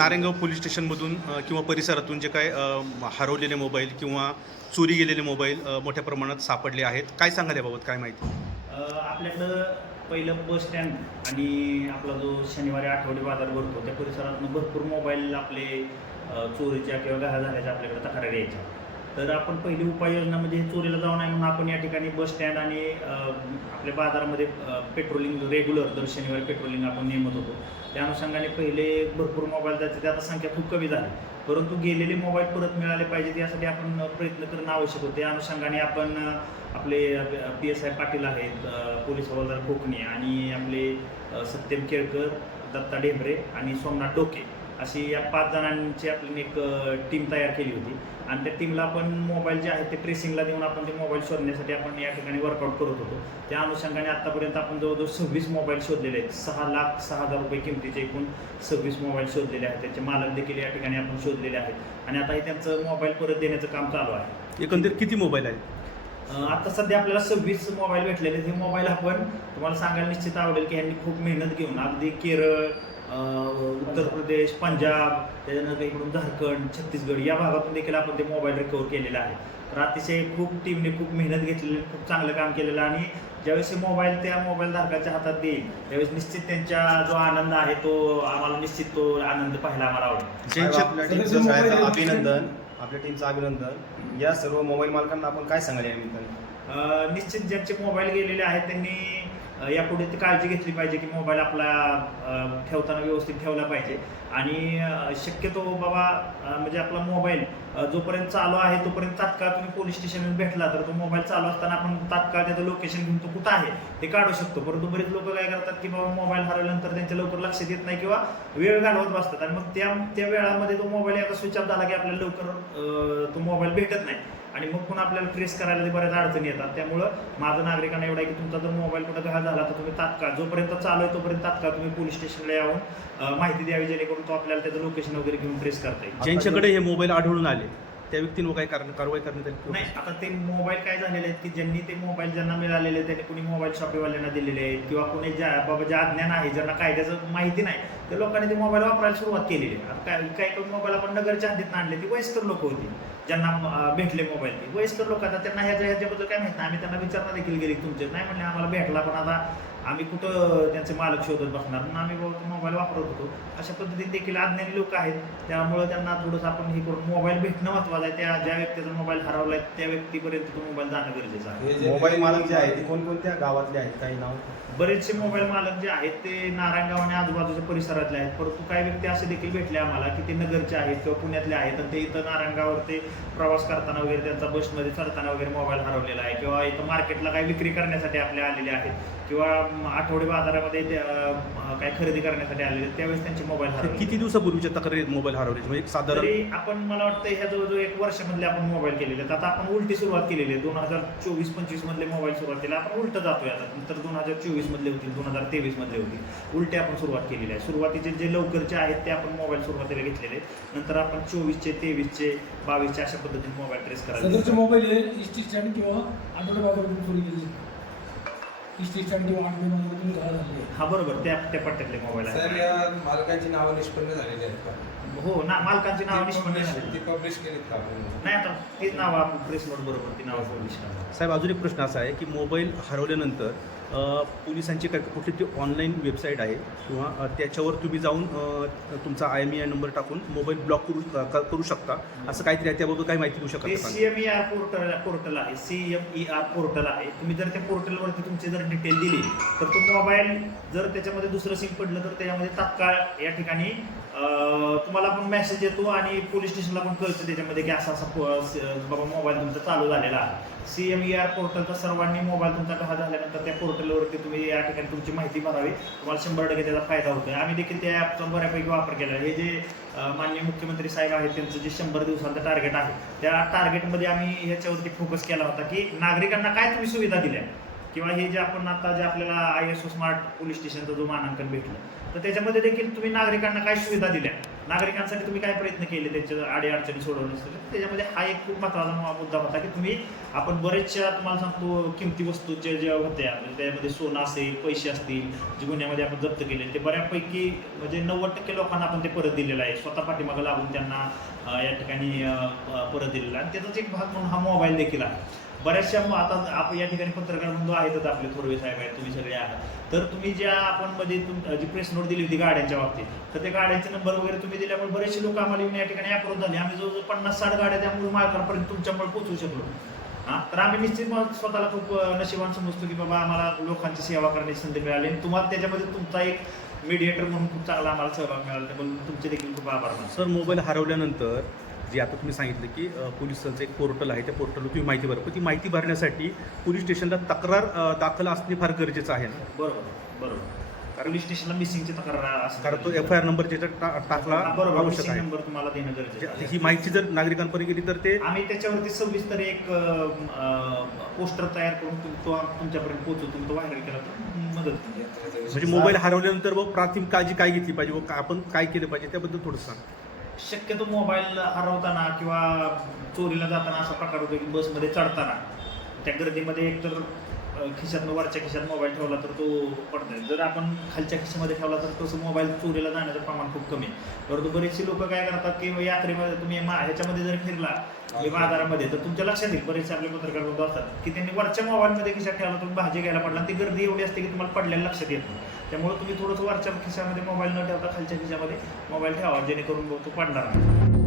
Narayangaon police स्टेशनमधून किंवा परिसरातून जे काय हरवलेले मोबाईल किंवा चोरी गेलेले मोबाईल मोठ्या प्रमाणात सापडले आहेत. काय सांगाल याबाबत? काय माहिती? आपल्याकडं पहिलं बस स्टँड आणि आपला जो शनिवारी आठवडे बाजार भरतो त्या परिसरातून भरपूर मोबाईल आपले चोरीच्या किंवा गहा झाल्याच्या आपल्याकडे तक्रारी यायच्या. तर आपण पहिली उपाययोजना म्हणजे चोरीला जाऊ नये म्हणून आपण या ठिकाणी बस स्टँड आणि आपल्या बाजारामध्ये पेट्रोलिंग रेग्युलर दर शनिवारी पेट्रोलिंग आपण नेमत होतो. त्या अनुषंगाने पहिले भरपूर मोबाईल जायचे त्याचा संख्या खूप कमी झाली. परंतु गेलेले मोबाईल परत मिळाले पाहिजेत यासाठी आपण प्रयत्न करणं आवश्यक होते. त्या अनुषंगाने आपण आपले पी एस आय पाटील आहेत पोलीस हवालदार कोकणे आणि आपले सत्यम केळकर दत्ता ढेंबरे आणि सोमनाथ डोके अशी या पाच जणांची आपली एक टीम तयार केली होती. आणि त्या टीमला आपण मोबाईल जे आहेत ते ट्रेसिंगला देऊन आपण ते मोबाईल शोधण्यासाठी आपण या ठिकाणी वर्कआउट करत होतो. त्या अनुषंगाने आतापर्यंत आपण जवळजवळ सव्वीस मोबाईल शोधलेले आहेत. सहा लाख सहा हजार रुपये किमतीचे एकूण सव्वीस मोबाईल शोधलेले आहेत. त्याचे मालक देखील या ठिकाणी आपण शोधलेले आहेत. आणि आता हे त्यांचं मोबाईल परत देण्याचं काम चालू आहे. एकंदरीत किती मोबाईल आहेत? आता सध्या आपल्याला सव्वीस मोबाईल भेटलेले. हे मोबाईल आपण तुम्हाला सांगायला निश्चित आवडेल की यांनी खूप मेहनत घेऊन अगदी केरळ उत्तर प्रदेश पंजाब त्याच्यानंतर इकडून झारखंड छत्तीसगड या भागातून देखील आपण ते मोबाईल रिकवर केलेले आहे. तर अतिशय खूप टीमने खूप मेहनत घेतलेली आहे, खूप चांगलं काम केलेलं आणि ज्यावेळेस हे मोबाईल त्या मोबाईल धारकाच्या हातात देईल त्यावेळेस निश्चित त्यांच्या जो आनंद आहे तो आम्हाला निश्चित तो आनंद पाहायला आम्हाला आवडेल. अभिनंदन. आपल्या टीमचं अभिनंदन. या सर्व मोबाईल मालकांना आपण काय निमित्ताने? अ, निश्चित ज्यांचे मोबाईल गेलेले आहेत त्यांनी यापुढे ती काळजी घेतली पाहिजे की मोबाईल आपला ठेवताना व्यवस्थित ठेवला पाहिजे. आणि शक्यतो बाबा म्हणजे आपला मोबाईल जोपर्यंत चालू आहे तोपर्यंत तात्काळ तुम्ही पोलीस स्टेशनवर भेटला तर तो मोबाईल चालू असताना आपण तात्काळ त्याचं लोकेशन घेऊन तो कुठं आहे ते काढू शकतो. परंतु बरेच लोक काय करतात की बाबा मोबाईल हरवल्यानंतर त्यांच्या लवकर लक्षात येत नाही किंवा वेळ घालवत बसतात. आणि मग त्या त्या वेळामध्ये तो मोबाईल एकदा स्विच ऑफ झाला की आपल्याला लवकर तो मोबाईल भेटत नाही. आणि मग पुन्हा आपल्याला ट्रेस करायला ते बऱ्याच अडचणी येतात. त्यामुळं माझं नागरिकांना एवढं आहे की तुमचा जर मोबाईल कुठं गहाळ झाला तर तुम्ही तात्काळ जोपर्यंत चालू आहे तोपर्यंत तात्काळ तुम्ही पोलीस स्टेशनला येऊन माहिती द्यावी जेणेकरून तो आपल्याला त्याचं लोकेशन वगैरे घेऊन ट्रेस करता येईल. ज्यांच्याकडे हे मोबाईल आढळून आले त्या व्यक्तींवर काय कारण कारवाई करण्यात आली नाही आता ते मोबाईल काय झालेले आहेत की ज्यांनी ते मोबाईल ज्यांना मिळालेले त्यांनी कुणी मोबाईल शॉपीवाल्यांना दिलेले आहेत किंवा कुणी ज्या बाबा ज्या अज्ञान आहे ज्यांना कायद्याचं माहिती नाही त्या लोकांनी ते मोबाईल वापरायला सुरुवात केलेली. आहे आता काय काही काही मोबाईल आपण नगरच्या हद्दीत आणले ती वयस्कर लोक होती. ज्यांना भेटले मोबाईल ते. वयस्कर लोक आता त्यांना ह्याच्या ह्याच्याबद्दल काय माहीत आम्ही त्यांना विचारणा देखील गेली तुमचे. नाही म्हणले आम्हाला भेटला पण आता आम्ही कुठं त्यांचे मालक शोधत बसणार? म्हणून आम्ही बाबा मोबाईल वापरत होतो. अशा पद्धतीने देखील अज्ञानी लोक आहेत. त्यामुळे त्यांना थोडंसं आपण हे करून मोबाईल भेटणं महत्वाचं आहे. त्या ज्या व्यक्तीचा मोबाईल हरवलाय त्या व्यक्तीपर्यंत तो मोबाईल जाणं गरजेचं आहे. मोबाईल मालक जे आहे ते कोणकोणत्या गावातले आहेत? काही नाव? बरेचसे मोबाईल मालक जे आहेत ते नारायणगाव आणि आजूबाजूच्या शहरातले आहेत. परंतु काही व्यक्ती असे देखील भेटले आम्हाला की ते नगरचे आहेत किंवा पुण्यातले आहेत आणि ते इथं नारंगावर ते प्रवास करताना वगैरे त्यांचा बसमध्ये चढताना वगैरे मोबाईल हरवलेला आहे किंवा इथं मार्केटला काही विक्री करण्यासाठी आपले आलेले आहेत. किंवा आठवडे बाजारामध्ये काही खरेदी करण्यासाठी आलेले त्यावेळेस त्यांचे मोबाईल हरवले किती दिवसापूर्वीच्या तक्रारी मोबाईल हरवल्याची म्हणजे एक साधारण तरी आपण मला वाटतं ह्या जवळजवळ एक वर्षामधले आपण मोबाईल केलेले आहेत. आता आपण उलटी सुरुवात केलेली आहे. दोन हजार चोवीस पंचवीस मधले मोबाईल सुरुवात केला. आपण उलट जातोय आता. नंतर दोन हजार चोवीस मधले होतील दोन हजार तेवीस मधले होतील उलटे आपण सुरुवात केलेली आहे. सुरुवातीचे जे लवकरचे आहेत ते आपण मोबाईल सुरुवातीला घेतलेले नंतर आपण चोवीसचे तेवीसचे बावीसचे अशा पद्धतीने मोबाईल ट्रेस सदरचे करायचे मोबाईल हे किंवा आठवडे बाजारातून चोरी केली किंवा झाले हा बरोबर. त्या त्या पट्ट्यातले मोबाईल सर आहेत या मालकांची नावं निष्पन्न झालेली आहेत का? हो ना मालकांची नाव निष्पन्न ती झालेली. पब्लिश केलीत का आपण? नाही आता तीच नाव आपण प्रेस नोट बरोबर ती नाव पब्लिश करणार. साहेब अजून एक प्रश्न असा आहे की मोबाईल हरवल्यानंतर पोलिसांची काय कुठली ती ऑनलाईन वेबसाईट आहे किंवा त्याच्यावर तुम्ही जाऊन तुमचा I M E I number टाकून मोबाईल ब्लॉक करू करू शकता. असं काहीतरी आहे त्याबाबत काही माहिती देऊ शकता का? सीएमईआर पोर्टल पोर्टल आहे. सीएमईआर पोर्टल आहे. तुम्ही जर त्या पोर्टलवरती तुमची जर डिटेल दिली तर तो मोबाईल जर त्याच्यामध्ये दुसरं सिम पडलं तर त्याच्यामध्ये तात्काळ या ठिकाणी तुम्हाला पण मेसेज येतो आणि पोलीस स्टेशनला पण कळतं त्याच्यामध्ये की असा असा स- बाबा मोबाईल तुमचा चालू झालेला आहे. सीएमईआर पोर्टलचा सर्वांनी मोबाईल तुमचा झाल्यानंतर त्या पोर्टलवरती तुम्ही या ठिकाणी तुमची माहिती भरावी तुम्हाला शंभर टक्के त्याचा फायदा होतोय. आम्ही देखील त्या ॲपचा बऱ्यापैकी वापर केला. आहे. हे जे माननीय मुख्यमंत्री साहेब आहेत त्यांचं जे शंभर दिवसांचं टार्गेट आहे त्या टार्गेटमध्ये आम्ही ह्याच्यावरती फोकस केला होता की नागरिकांना काय तुम्ही सुविधा दिल्या? किंवा हे जे आपण आता जे आपल्याला I S O smart police स्टेशनचं जो मानांकन भेटलं तर त्याच्यामध्ये देखील तुम्ही नागरिकांना काय सुविधा दिल्या? नागरिकांसाठी तुम्ही काय प्रयत्न केले त्यांच्या अडीअडचणी सोडवण्यासाठी त्याच्यामध्ये हा एक खूप महत्त्वाचा मुद्दा होता की तुम्ही आपण बरेचशा तुम्हाला सांगतो किमती वस्तूच्या ज्या होत्या म्हणजे त्यामध्ये सोनं असेल पैसे असतील जे गुन्ह्यामध्ये आपण जप्त केले ते बऱ्यापैकी म्हणजे नव्वद टक्के लोकांना आपण ते परत दिलेलं आहे. स्वतः पाठीमागं लागून त्यांना या ठिकाणी परत दिलेला आहे. आणि त्याचाच एक भाग म्हणून हा मोबाईल देखील आहे. बऱ्याचशा मग आता आपण या ठिकाणी पत्रकार बंधू आहेतच आपले थोरवे साहेब आहेत तुम्ही सगळे आहात. तर तुम्ही ज्या आपण मध्ये तुम जी प्रेस नोट दिली होती गाड्यांच्या बाबतीत तर त्या गाड्यांचे नंबर वगैरे तुम्ही दिल्यामुळे बरेचसे लोक आम्हाला येऊन या ठिकाणी अप्रोच झाले. आम्ही जवळजवळ पन्नास साठ गाड्या त्या मूळ मालकांपर्यंत तुमच्यामुळे पोहोचू शकलो. हां तर आम्ही निश्चित स्वतःला खूप नशिबान समजतो की बाबा आम्हाला लोकांची सेवा करण्याची संधी मिळाली आणि तुम्हाला त्याच्यामध्ये तुमचा एक मीडिएटर म्हणून खूप चांगला आम्हाला सहभाग मिळाला. त्याबद्दल तुमचे देखील खूप आभार सर मोबाईल हरवल्यानंतर जे आता तुम्ही सांगितलं की पोलिसांचं एक पोर्टल आहे त्या पोर्टलवर तुम्ही माहिती भरा. पण ती माहिती भरण्यासाठी पोलीस स्टेशनला तक्रार दाखल असणे फार गरजेचं आहे ना? बरोबर बरोबर. पोलीस स्टेशनला मिसिंगची तक्रार असते. कारण तो एफ आय आर नंबर ज्याच्यात टाकला बरोबर. आवश्यक आहे. नंबर तुम्हाला देणं गरजेचं आहे. ही माहिती जर नागरिकांपर्यंत गेली तर ते आम्ही त्याच्यावरती सविस्तर एक पोस्टर तयार करून तुम- तो आम- तुमच्यापर्यंत पोहोचवतो. तुम्ही तो व्हायरल केला तर मदत होईल. म्हणजे मोबाईल हरवल्यानंतर व प्राथमिक काळजी काय घेतली पाहिजे व का- आपण काय केलं पाहिजे त्याबद्दल थोडं सांग. शक्यतो मोबाईल हरवताना किंवा चोरीला जाताना असा प्रकार होतो की बसमध्ये चढताना. त्या गर्दीमध्ये एकतर खिशातनं वरच्या खिशात मोबाईल ठेवला तर तो पडतोय. जर आपण खालच्या खिशामध्ये ठेवला तर तसं मोबाईल चोरीला जाण्याचं प्रमाण खूप कमी आहे. परंतु बरेचसे लोक काय करतात की यात्रेमध्ये तुम्ही ह्याच्यामध्ये जर फिरला बाजारामध्ये तर तुमच्या लक्षात येईल बरेचसे आपले पत्रकार बंधू असतात की त्यांनी वरच्या मोबाईलमध्ये खिशात ठेवला तुम्ही भाजी घ्यायला पडला ती गर्दी एवढी असते की तुम्हाला पडलेलं लक्षात येत नाही. त्यामुळे तुम्ही थोडंसं वरच्या खिशामध्ये मोबाईल न ठेवता खालच्या खिशामध्ये मोबाईल ठेवा जेणेकरून तो पडणार नाही.